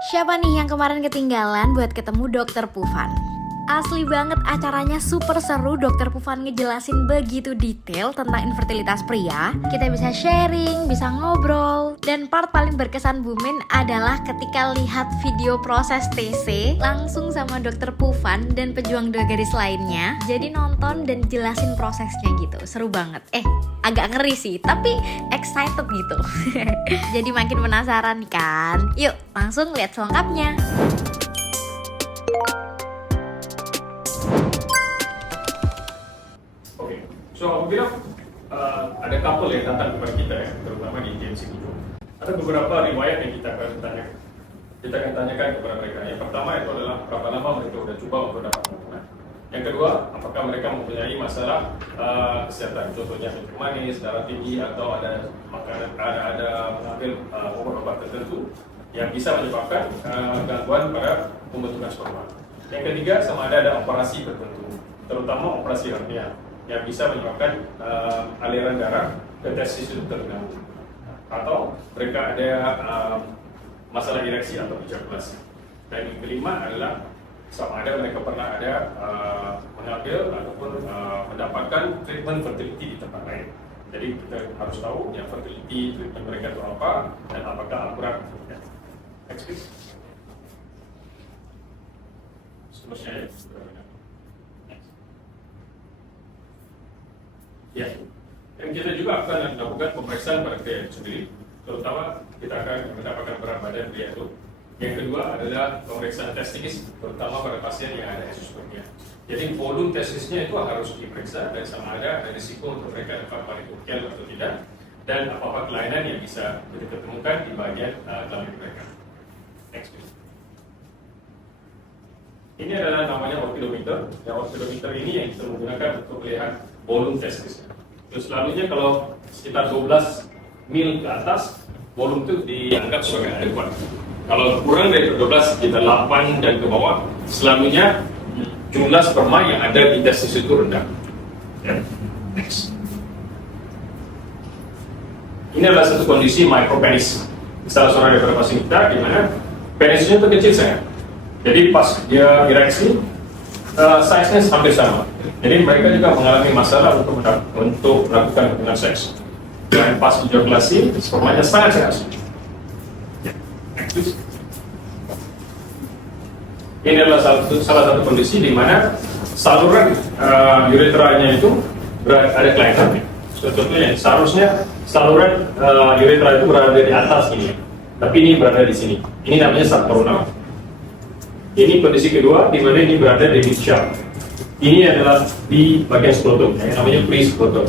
Siapa nih yang kemarin ketinggalan buat ketemu Dokter Pufan? Asli banget acaranya super seru. Dokter Pufan ngejelasin begitu detail tentang infertilitas pria. Kita bisa sharing, bisa ngobrol. Dan part paling berkesan Bumin adalah ketika lihat video proses TC langsung sama Dokter Pufan dan pejuang dua garis lainnya. Jadi nonton dan jelasin prosesnya gitu. Seru banget. Agak ngeri sih, tapi excited gitu. Jadi makin penasaran kan? Yuk langsung lihat selengkapnya. So, apabila ada couple yang datang kepada kita ya, terutama di GMC itu, ada beberapa riwayat yang kita akan tanyakan. Kita akan tanyakan kepada mereka. Yang pertama itu adalah berapa lama mereka sudah coba untuk dapat hubungan. Yang kedua, apakah mereka mempunyai masalah kesehatan, contohnya minum manis, darah tinggi, atau ada makanan, ada mengambil obat-obat tertentu yang bisa menyebabkan gangguan pada pembentukan sperma. Yang ketiga, sama ada operasi tertentu, terutama operasi hernia yang bisa menyebabkan aliran darah ke testis itu terganggu, atau mereka ada masalah ereksi atau ejakulasi. Dan yang kelima adalah sama ada mereka pernah ada mengambil ataupun mendapatkan treatment fertility di tempat lain. Jadi kita harus tahu yang fertility treatment mereka itu apa dan apakah akurat. Next please. Seterusnya ya. Ya, dan kita juga akan melakukan pemeriksaan pada pria itu sendiri, terutama kita akan mendapatkan berat badan pria itu. Yang kedua adalah pemeriksaan testis, terutama pada pasien yang ada esospermia. Jadi volume testisnya itu harus diperiksa dan sama ada risiko untuk mereka dapat varikokel atau tidak, dan apa-apa kelainan yang bisa ditemukan di bagian kelamin mereka. Next please. Ini adalah namanya orkidometer. Yang orkidometer ini yang kita menggunakan untuk melihat volume testis. Terus selalunya kalau sekitar 12 mil ke atas, volume itu dianggap sebagai adequat. Kalau kurang dari 12, sekitar 8 dan ke bawah, selalunya jumlah sperma yang ada di testis itu rendah. Ya. Next. Ini adalah satu kondisi micropenis. Salah seorang daripada pasien kita, di mana penisnya itu kecil sangat. Jadi pas dia ereksi, size-nya hampir sama. Jadi mereka juga mengalami masalah untuk melakukan hubungan seks. Dan pas ejakulasi, spermanya sangat sehat. Ini adalah salah satu kondisi di mana saluran uretranya itu ada kelainan. Contohnya, seharusnya saluran uretra itu berada di atas ini, tapi ini berada di sini. Ini namanya subcoronal. Ini kondisi kedua, di mana ini berada di mid-shaft. Ini adalah di bagian skrotum, yang namanya pre-skrotum.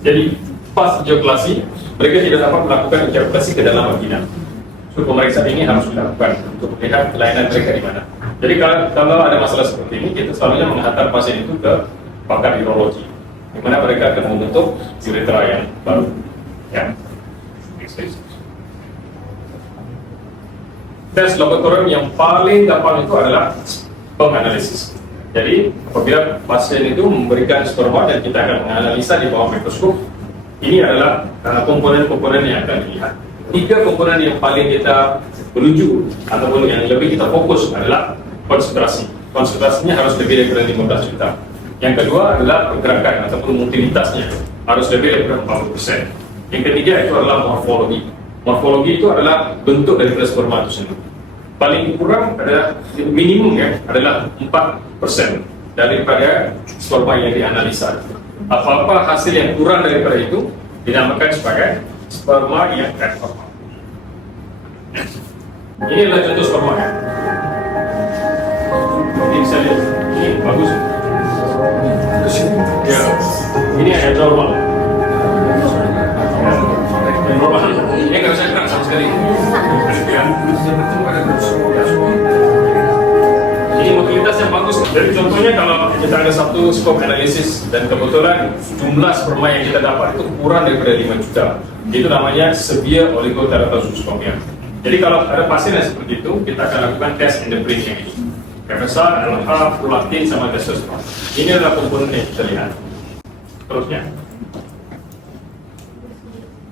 Jadi pas ejakulasi, mereka tidak dapat melakukan ejakulasi ke dalam vagina. So pemeriksaan ini harus dilakukan untuk melihat kelainan mereka di mana. Jadi kalau ada masalah seperti ini, kita selalunya menghantar pasien itu ke pakar urologi, di mana mereka akan membentuk uretra yang baru. Ya. Tes laboratorium yang paling gampang itu adalah sperm analysis. Jadi apabila pasien itu memberikan sperma dan kita akan menganalisa di bawah mikroskop, ini adalah komponen-komponen yang akan dilihat. 3 komponen yang paling kita menuju ataupun yang lebih kita fokus adalah konsentrasi. Konsentrasinya harus lebih dari 15 juta. Yang kedua adalah pergerakan ataupun motilitasnya harus lebih dari 40%. Yang ketiga itu adalah morfologi. Morfologi itu adalah bentuk dari sperma itu sendiri. Paling kurang adalah minimum ya adalah 4% daripada sperma yang dianalisa. Apa-apa hasil yang kurang daripada itu dinamakan sebagai sperma yang abnormal. Ini adalah contoh sperma ya. Ini bisa lihat, ini bagus. Ya, ini abnormal. Abnormal. Ini nggak bisa gerak sama sekali. Ya. Ini motilitas yang bagus. Jadi contohnya kalau kita ada satu sperm analysis dan kebetulan jumlah sperma yang kita dapat itu kurang daripada 5 juta, itu namanya severe oligoteratozoospermia. Jadi kalau ada pasien yang seperti itu, kita akan lakukan tes endocrine yang ini, PSA, LH, prolaktin, sama testosteron. Ini adalah komponen yang kita lihat. Terusnya,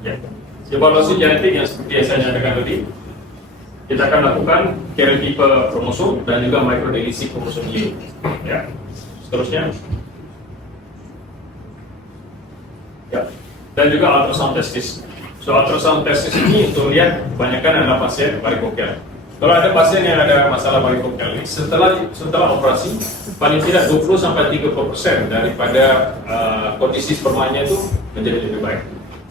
ya, evaluasi genetik yang seperti yang saya nyatakan tadi. kita akan lakukan karyotipe kromosom dan juga microdeletion kromosom Y. Ya. Seterusnya. Ya. Dan juga ultrasound testis. So ultrasound testis ini untuk lihat kebanyakan adalah pasien varikokel. Kalau ada pasien yang ada masalah varikokel, setelah operasi paling tidak 20-30% daripada kondisi spermanya itu menjadi lebih baik.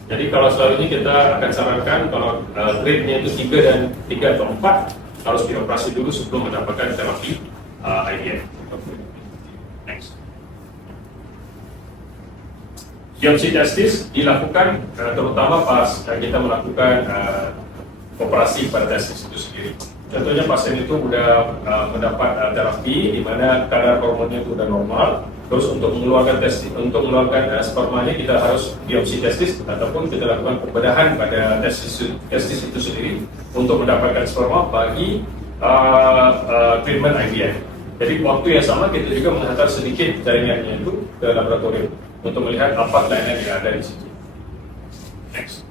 Jadi kalau selalu ini kita akan sarankan kalau grade-nya itu 3 atau 4 harus dioperasi dulu sebelum mendapatkan terapi IVF. Next. Biopsi testis dilakukan terutama pas kita melakukan operasi pada testis itu sendiri. Contohnya pasien itu sudah mendapat terapi di mana kadar hormonnya itu sudah normal. Terus untuk mengeluarkan spermanya kita harus biopsi testis ataupun kita lakukan pembedahan pada testis itu sendiri untuk mendapatkan sperma bagi treatment IVF. Jadi waktu yang sama kita juga menghantar sedikit jaringannya itu ke laboratorium untuk melihat apa kelainan yang ada di situ. Next.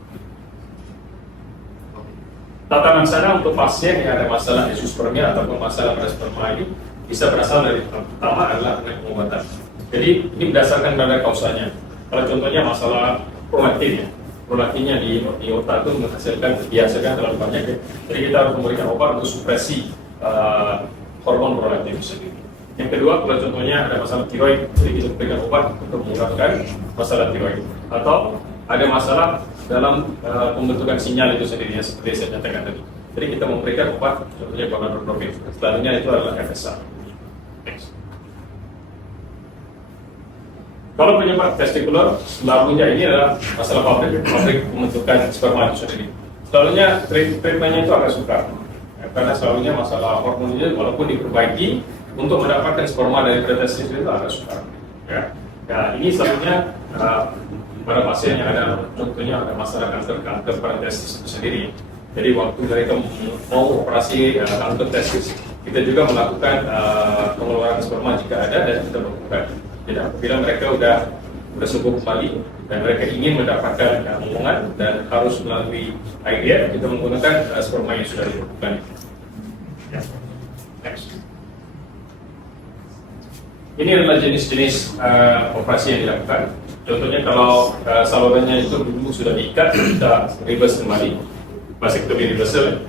Tata laksana untuk pasien yang ada masalah esospermia ataupun masalah pada sperma ini bisa berasal dari pertama adalah pengobatan. Jadi ini berdasarkan pada kausanya. Kalau contohnya masalah prolaktin ya, prolaktinnya di otak itu menghasilkan terlalu banyak ya. Jadi kita harus memberikan obat untuk supresi hormon prolaktin itu sendiri. Yang kedua, kalau contohnya ada masalah tiroid, jadi kita berikan obat untuk mengurangkan masalah tiroid. Atau ada masalah dalam pembentukan sinyal itu sendiri, ya, seperti saya nyatakan tadi. Jadi kita memberikan obat, contohnya gonadotropin. Selanjutnya itu adalah FSH. Next. Kalau penyebab testikular, selalunya ini adalah masalah pabrik pembentukan sperma itu sendiri. Selalunya treatmentnya itu agak sukar, karena selalunya masalah hormon ini walaupun diperbaiki untuk mendapatkan sperma dari testis itu agak sukar. Ya, ini selalunya pada pasien yang ada contohnya ada masalah kanker pada testis itu sendiri. Jadi waktu mereka mau operasi kanker testis, kita juga melakukan pengeluaran sperma jika ada dan kita lakukan. Jadi apabila mereka sudah sembuh kembali dan mereka ingin mendapatkan omongan dan harus melalui IVF, kita menggunakan sperma yang sudah dilakukan. Ya. Next. Ini adalah jenis-jenis operasi yang dilakukan. Contohnya kalau salurannya itu dulu sudah diikat, kita reverse kembali, vasektomi reversal.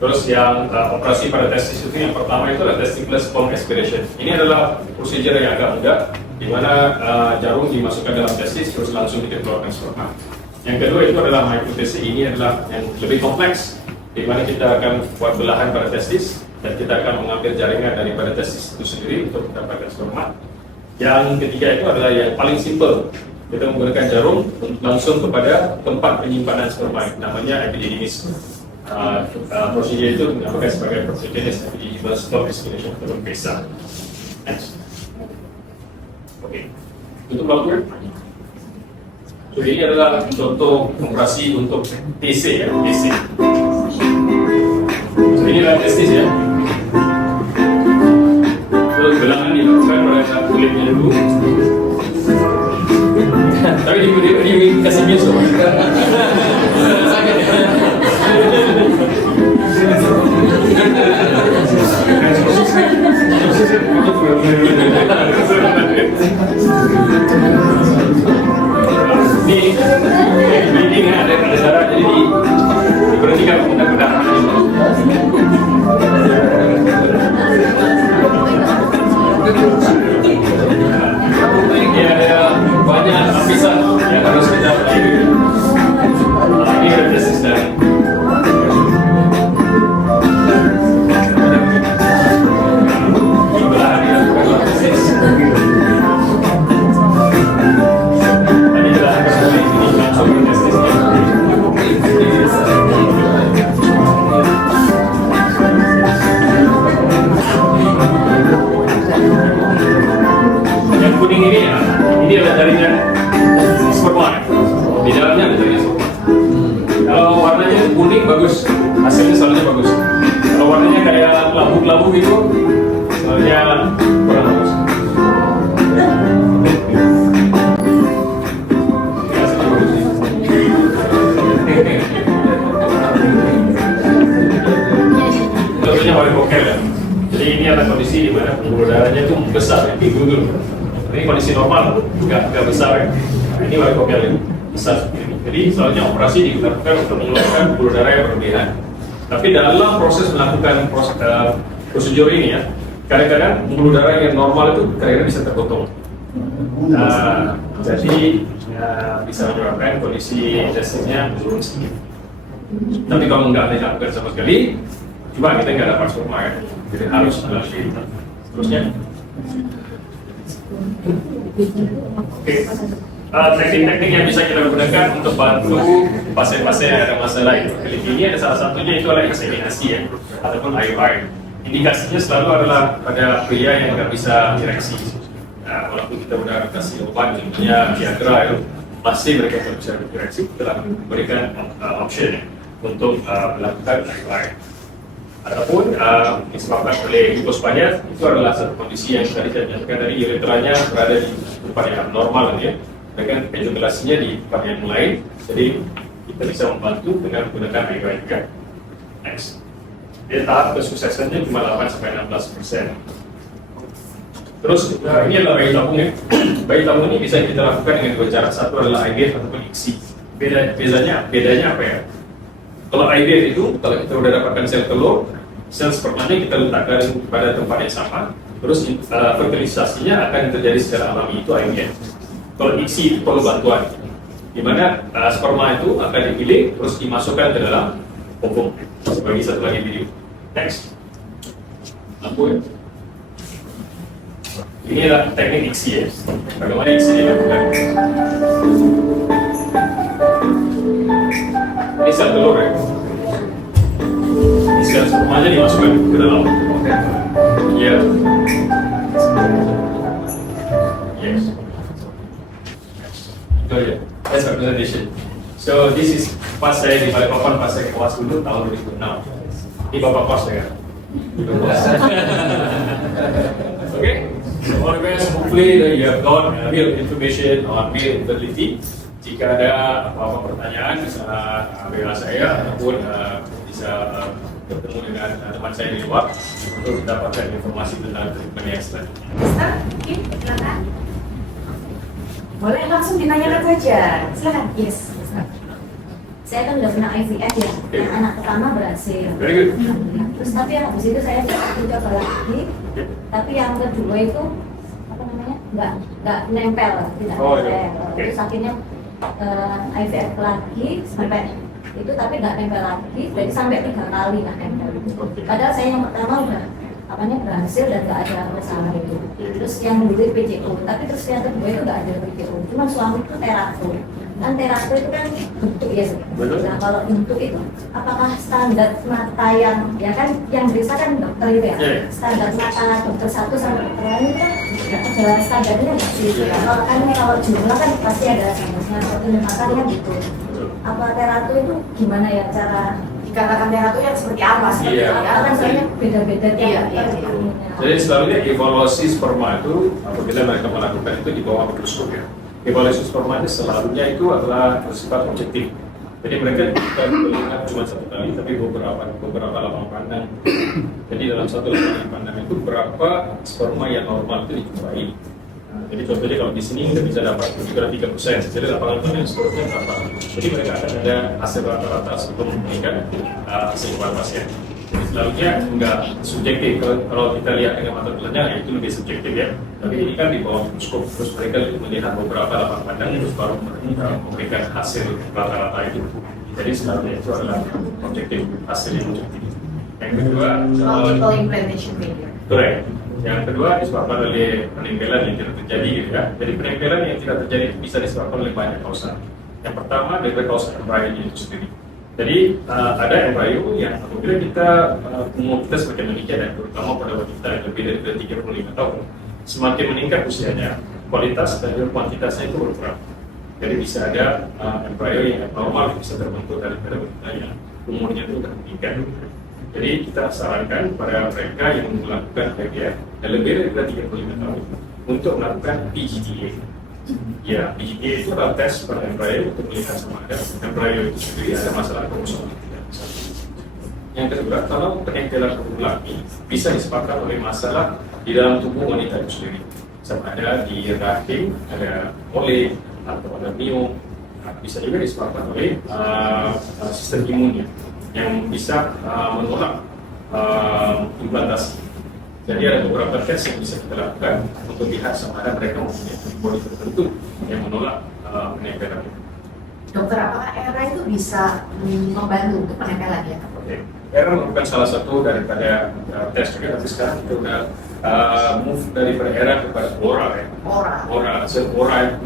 Terus yang operasi pada testis itu yang pertama itu adalah testicular sperm aspiration. Ini adalah prosedur yang agak mudah, di mana jarum dimasukkan dalam testis terus langsung dikeluarkan sperma. Yang kedua itu adalah microdeletion. Ini adalah yang lebih kompleks, di mana kita akan buat belahan pada testis dan kita akan mengambil jaringan daripada testis itu sendiri untuk mendapatkan sperma. Yang ketiga itu adalah yang paling simple. Kita menggunakan jarum langsung kepada tempat penyimpanan sperma, namanya epididymis. Prosedur itu dinamakan sebagai prosedur epididymal sperm aspiration atau PESA. Next. Oke. Untuk lakukan. So ini adalah contoh operasi untuk TC ya, TC. So ini adalah testis ya. Terus belahan dilakukan pada kulitnya dulu. Tapi dikasih biasa. Sakit ya. Ini ada darah jadi diberhentikan mudah-mudahan. Ini ada banyak lapisan yang harus kita pelajari. Ini ada testis dari belahan dilakukan oleh testis. Tadi kita akan mulai ini langsung ke testisnya. Yang kuning ini ya, ini adalah jaringan sperma. Di dalamnya ada jaringan sperma. Kalau warnanya kuning bagus, hasilnya selalunya bagus. Kalau warnanya kayak labu-labu gitu, selalunya kurang bagus. kondisinya varikokel ya. Jadi ini ada kondisi di mana pembuluh darahnya itu besar ya, dulu. Ini kondisi normal, nggak besar ya. Nah, ini varikokel ya, besar seperti ini. Jadi selalunya operasi dilakukan untuk mengeluarkan pembuluh darah yang berlebihan. Tapi dalam proses melakukan prosedur ini ya, kadang-kadang pembuluh darah yang normal itu kadang-kadang bisa terpotong. Jadi bisa menyebabkan kondisi intestinnya turun sedikit. Tapi kalau nggak dilakukan sama sekali, coba kita nggak dapat sperma ya. Jadi harus melalui terusnya. Oke. Teknik-teknik yang bisa kita gunakan untuk bantu pasien-pasien yang ada masalah infertility ini ada salah satunya itu adalah inseminasi ya, ataupun IUI. Indikasinya selalu adalah pada pria yang nggak bisa ereksi. Nah, walaupun kita udah kasih obat, contohnya Viagra itu masih mereka nggak bisa ereksi, kita memberikan option untuk melakukan IUI. Ataupun disebabkan oleh hipospadia, itu adalah satu kondisi yang tadi saya nyatakan tadi, uretranya berada di tempat yang normal ya, dengan ejakulasinya di tempat yang lain. Jadi kita bisa membantu dengan menggunakan IUI juga. Next. Jadi tahap kesuksesannya cuma 8-16%. Terus ini adalah bayi tabung ya. Bayi tabung ini bisa kita lakukan dengan dua cara. Satu adalah IVF ataupun ICSI. Bedanya apa ya? Kalau IVF itu, kalau kita sudah dapatkan sel telur, sel spermanya kita letakkan pada tempat yang sama, terus fertilisasinya akan terjadi secara alami, itu IVF. Kalau ICSI itu perlu bantuan, di mana sperma itu akan dipilih terus dimasukkan ke dalam ovum. Bagi satu lagi video. Next. Lampu ya. Ini adalah teknik ICSI ya. Bagaimana ICSI dilakukan? Ini sel telur ya. Ini sel spermanya dimasukkan ke dalam. Oke. Ya. Yes. Itu aja. That's our presentation. So this is pas saya di Balikpapan, pas saya kelas dulu tahun 2006. Ini bapak kos ya. Okay. So all the best. Hopefully you have got real information on male infertility. Jika ada apa-apa pertanyaan bisa WA saya ataupun bisa bertemu dengan teman saya di luar untuk mendapatkan informasi tentang treatment yang selanjutnya. Mister, silakan. Boleh langsung ditanyakan saja. Silakan. Yes. Saya kan udah pernah IVF ya, yang anak pertama berhasil. Very good. Terus tapi yang habis itu saya coba lagi, tapi yang kedua itu apa namanya nggak nempel, tidak Oh, nempel. iya. Terus akhirnya IVF lagi sampai itu tapi nggak nempel lagi, jadi sampai 3 kali nggak nempel. Padahal saya yang pertama udah apanya berhasil dan nggak ada masalah itu. Terus yang dulu PCO, tapi terus yang kedua itu nggak ada PCO, cuma suami itu terapi. Kan terapi itu kan bentuk ya. Nah kalau bentuk itu apakah standar mata yang ya kan yang bisa kan dokter itu ya. Standar mata dokter satu sama dokter lain itu kan ada standarnya nggak sih? Kalau jumlah kan pasti ada standarnya. Kalau mata kan gitu. Apa terapi itu gimana ya cara Dikatakan terapi yang seperti apa sih? Iya. kan soalnya beda-beda tiap Jadi selalunya evaluasi sperma itu apabila mereka melakukan itu di bawah mikroskop ya. Evaluasi sperma itu selalunya itu adalah bersifat objektif. Jadi mereka bukan melihat cuma satu kali, tapi beberapa lapang pandang. Jadi dalam satu lapang pandang itu berapa sperma yang normal itu dijumpai. Nah, jadi contohnya kalau di sini kita bisa dapat juga 3%. Jadi lapangan pandang seterusnya berapa? Jadi mereka akan ada hasil rata-rata sebelum memberikan hasil pasien. Jadi selalunya enggak subjektif. Kalau kita lihat dengan mata telanjang ya itu lebih subjektif ya. Tapi ini kan di bawah mikroskop, terus mereka melihat beberapa lapang pandang terus baru memberikan hasil rata-rata itu. Jadi selalunya itu adalah objektif, hasil yang objektif. Yang kedua, Multiple implantation failure. correct. Yang kedua disebabkan oleh penempelan yang tidak terjadi gitu ya. Jadi penempelan yang tidak terjadi itu bisa disebabkan oleh banyak kausa. Yang pertama dari kausa embryo itu sendiri. Jadi ada embryo yang apabila kita umur kita sebagai manusia dan terutama pada wanita yang lebih dari 35 tahun, semakin meningkat usianya, kualitas dan juga kuantitasnya itu berkurang. Jadi bisa ada embryo yang normal bisa terbentuk daripada wanita yang umurnya itu meningkat. Jadi kita sarankan pada mereka yang melakukan IVF yang lebih dari 35 tahun untuk melakukan PGT-A. Ya, PGT-A itu adalah tes pada embryo untuk melihat sama ada embryo itu sendiri ada masalah kromosom. yang kedua, kalau penempelan berulang ini bisa disebabkan oleh masalah di dalam tubuh wanita itu sendiri. Sama ada di rahim, ada kolik, atau ada miom, bisa juga disebabkan oleh sistem imunnya yang bisa menolak implantasi. Jadi ada beberapa tes yang bisa kita lakukan untuk lihat sama ada mereka mempunyai antibodi tertentu yang menolak penempelan. Dokter, apakah ERA itu bisa membantu untuk penempelan ya? Oke, ERA merupakan salah satu daripada tes juga, tapi sekarang kita udah move daripada ERA kepada oral ya. Oral.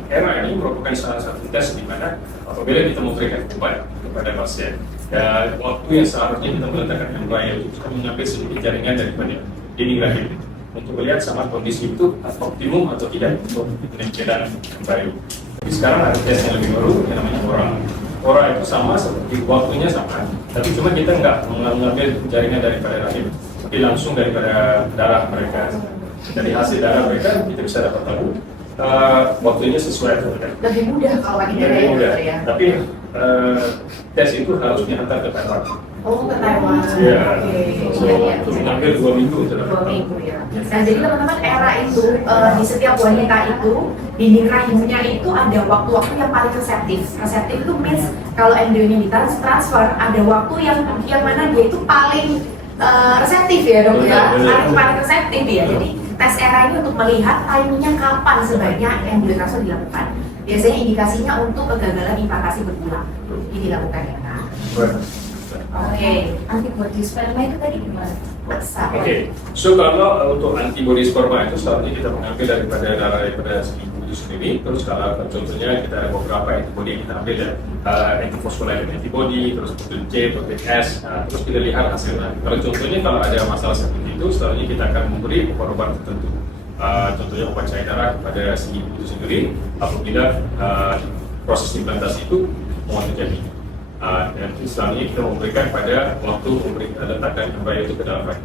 ERA ini merupakan salah satu tes di mana apabila kita memberikan obat kepada pasien dan waktu yang seharusnya kita meletakkan embryo itu kita mengambil sedikit jaringan daripada dinding rahim untuk melihat sama kondisi itu optimum atau tidak untuk penempelan embryo. Tapi sekarang ada tes yang lebih baru yang namanya oral. Oral itu sama seperti waktunya sama, tapi cuma kita nggak mengambil jaringan daripada rahim, tapi langsung daripada darah mereka. Dari hasil darah mereka kita bisa dapat tahu waktunya sesuai atau tidak. Lebih mudah kalau pakai darah Lebih ya, mudah. dokter ya? Tapi tes itu harus diantar ke Taiwan. Oh, ke Taiwan. Ya, Oke. so Iya, iya. mengambil 2 minggu untuk dapat 2 tahu. minggu ya. Nah, jadi teman-teman, ERA itu di setiap wanita itu dinding rahimnya itu ada waktu-waktu yang paling reseptif. Reseptif itu means kalau embrionya ditransfer ada waktu yang mana dia itu paling reseptif ya dok ya, paling reseptif ya. Jadi tes ERA ini untuk melihat timingnya kapan sebaiknya embryo transfer dilakukan. Biasanya indikasinya untuk kegagalan implantasi berulang. Ini dilakukan ya. Oke. Antibodi sperma itu tadi gimana? Oke, so kalau untuk antibodi sperma itu seharusnya kita mengambil daripada darah daripada si ibu itu sendiri. Terus kalau contohnya kita ada beberapa antibodi yang kita ambil ya, antifosfolipid antibody, terus protein C, protein S, terus kita lihat hasilnya. Kalau contohnya kalau ada masalah seperti itu, seharusnya kita akan memberi obat-obat tertentu. Contohnya obat cair darah kepada si ibu itu sendiri apabila proses implantasi itu mau terjadi. Dan selanjutnya kita memberikan pada waktu letakkan embryo itu ke dalam rahim.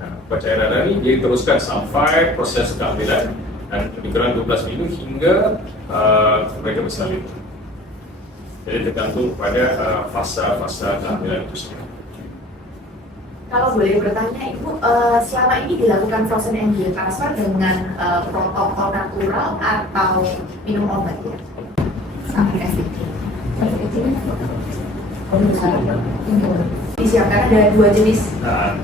Obat cair darah ini dia diteruskan sampai proses kehamilan dan lebih kurang 12 minggu hingga mereka bisa lahir. Jadi tergantung pada fase kehamilan itu sendiri. Kalau boleh bertanya, Ibu, selama ini dilakukan frozen embryo transfer dengan protokol natural atau minum obat ya? Sampai SDK. Disiapkan ada 2 jenis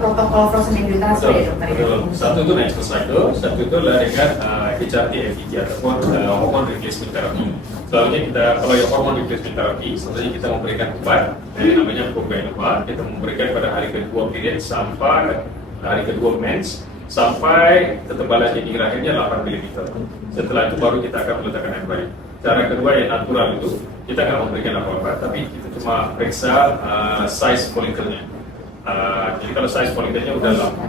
protokol frozen embryo transfer ya dokter ya? Satu itu natural cycle, satu itu adalah dengan HRT, FGT ataupun hormone replacement therapy. Selanjutnya kita, kalau yang hormone replacement therapy, selanjutnya kita memberikan obat yang namanya Probenova. Kita memberikan pada hari kedua period sampai hari kedua mens sampai ketebalan dinding rahimnya 8 mm. Setelah itu baru kita akan meletakkan embryo. Cara kedua yang natural itu kita nggak memberikan apa-apa, tapi kita cuma periksa size folikelnya. Jadi kalau size folikelnya udah lama,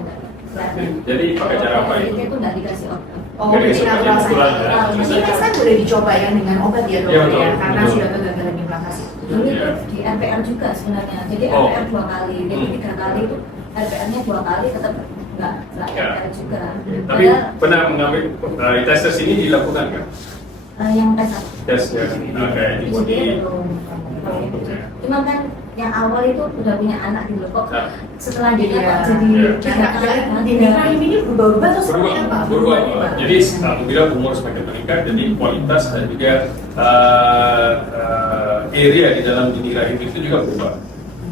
jadi pakai cara apa itu? Itu nggak dikasih obat. Oh, jadi natural saja. Ini kan boleh dicoba ya dengan obat ya dokter ya, karena sudah kegagalan implantasi. Dulu itu di RPR juga sebenarnya. Jadi RPR 2 kali, jadi 3 kali itu RPR-nya 2 kali tetap nggak RPR juga. Tapi pernah mengambil tes ini dilakukan kan? Yang tes apa? Tes yang kayak antibody. Cuma kan yang awal itu udah punya anak di kok. Setelah dia Iya. kok jadi Karena dinding rahim ini berubah-ubah terus seperti apa? Berubah. Jadi apabila umur semakin meningkat, jadi kualitas dan juga area di dalam dinding rahim itu juga berubah.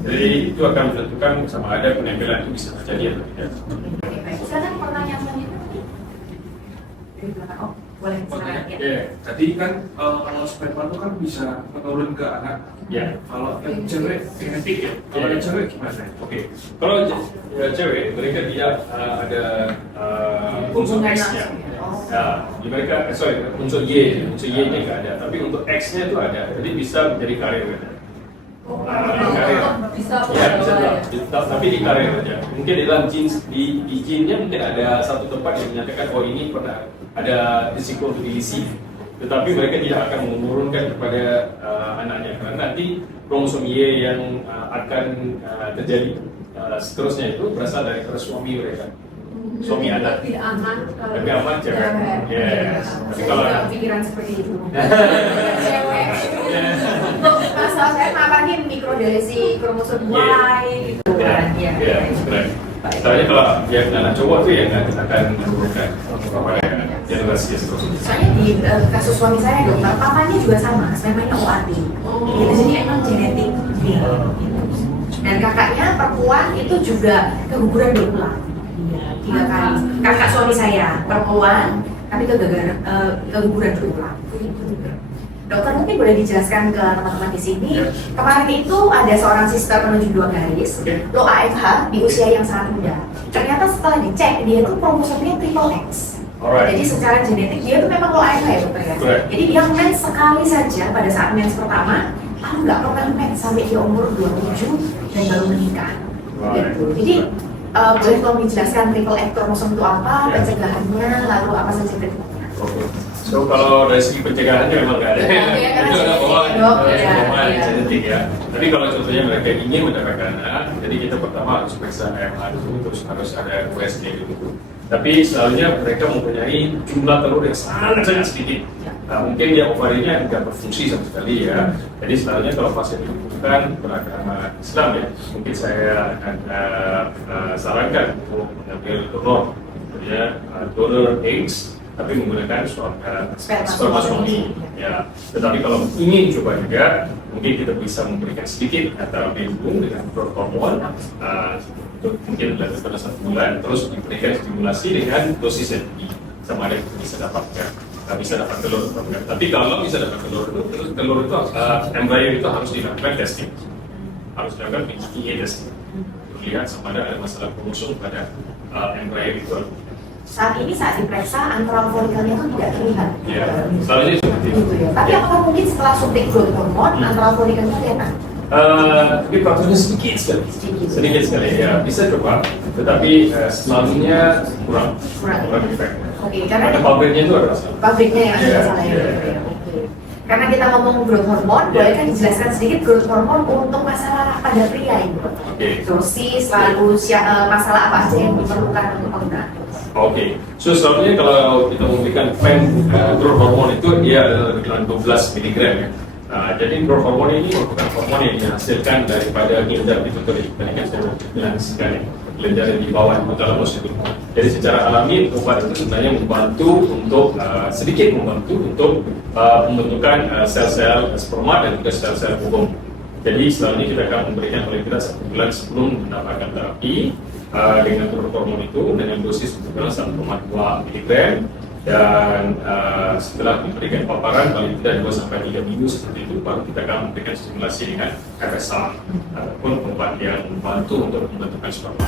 Jadi itu akan menentukan sama ada penempelan itu bisa terjadi atau tidak. Oke, baik. Silakan pertanyaan selanjutnya tadi. Dari belakang. Oh, boleh silakan ya. Ya, tadi kan kalau sperma itu kan bisa menurun ke anak. Ya. Kalau yang cewek genetik ya. Kalau yang cewek gimana? Oke. Kalau cewek mereka dia ada unsur Hubungan X-nya. langsung ya? Oh. Di mereka unsur Y-nya nggak ada, tapi untuk X-nya itu ada. Jadi bisa menjadi karir. Karir. Ya, bisa tapi di karir aja. Mungkin di dalam di gennya mungkin ada satu tempat yang menyatakan oh ini pernah ada risiko untuk diisi, tetapi mereka tidak akan menurunkan kepada anaknya karena nanti kromosom Y yang akan terjadi seterusnya itu berasal dari suami mereka, suami anak. Tidak aman kalau Lebih aman cewek. Yes. Tapi saya kalau juga pikiran seperti itu. Cewek. Masalah saya apalagi mikrodelesi kromosom Y gitu. Iya. Iya, keren. Soalnya kalau yang anak cowok tuh yang kita akan lakukan kepada generasi seterusnya. Soalnya di kasus suami saya dokter, papanya juga sama, namanya OAT. Gitu, jadi emang genetik gitu. Dan kakaknya perempuan itu juga keguguran berulang 3 kali. Kakak suami saya perempuan, tapi keguguran berulang. Dokter mungkin boleh dijelaskan ke teman-teman di sini. Kemarin itu ada seorang sister menuju 2 garis, low AFH di usia yang sangat muda. Ternyata setelah dicek dia itu kromosomnya triple X. Alright. Jadi secara genetik dia tuh memang low AFH ya dokter ya. Correct. Jadi dia mens sekali saja pada saat mens pertama, lalu nggak pernah mens sampai dia umur 27 dan baru menikah. Right. Gitu. Jadi boleh tolong dijelaskan triple X kromosom itu apa, pencegahannya, lalu apa saja treatmentnya? Oke. So kalau dari segi pencegahannya memang nggak ada. Iya, karena Itu ada genetik, bawaan dok. Iya, bawaan iya. genetik ya. Tapi kalau contohnya mereka ingin mendapatkan anak, jadi kita pertama harus periksa AMH dulu, terus harus ada USG dulu. Tapi selalunya mereka mempunyai jumlah telur yang sangat sedikit. Nah, mungkin dia ovarinya tidak berfungsi sama sekali ya. Jadi selalunya kalau pasien itu bukan beragama Islam ya, mungkin saya akan sarankan untuk mengambil donor, ya donor eggs, tapi menggunakan sperma suami. Ya, tetapi kalau ingin coba juga, mungkin kita bisa memberikan sedikit antara minggu dengan growth hormone, mungkin pada 1 bulan, terus diberikan stimulasi dengan dosis yang tinggi, sama ada yang bisa dapatkan. Bisa dapat telur atau enggak. Tapi kalau bisa dapat telur itu embrio itu harus dilakukan testing, harus dilakukan PGE testing, lihat sama ada masalah kromosom pada embrio itu. Saat ini saat diperiksa antral folikelnya itu tidak terlihat. Ya, selalunya seperti itu. Gitu ya. Tapi apakah mungkin setelah suntik growth hormone antral folikelnya kelihatan? Tapi faktornya sedikit sekali ya, bisa coba, tetapi selalunya kurang efek. Oke, karena Pada pabriknya itu ada masalah. pabriknya yang ada Iya, masalah ya. iya. Oke. Karena kita ngomong growth hormone, boleh kan dijelaskan sedikit growth hormone untuk masalah pada pria ini? Oke. Dosis, lalu masalah apa aja yang diperlukan untuk penggunaan? Oke, so selalunya kalau kita memberikan growth hormone itu dia adalah lebih kurang 12 mg ya. Jadi growth hormone ini merupakan hormon yang dihasilkan daripada kelenjar pituitary. Tadi kan saya bilang sekali, kelenjar di bawah hipotalamus itu. Jadi secara alami obat itu sebenarnya membantu untuk sedikit membantu untuk pembentukan sel-sel sperma dan juga sel-sel ovum. Jadi selalunya kita akan memberikan paling tidak 1 bulan sebelum mendapatkan terapi dengan growth hormone itu dengan dosis 1,2 mg. Dan setelah diberikan paparan paling tidak 2-3 minggu seperti itu, baru kita akan memberikan stimulasi dengan FSH ataupun obat yang membantu untuk membentukkan sperma.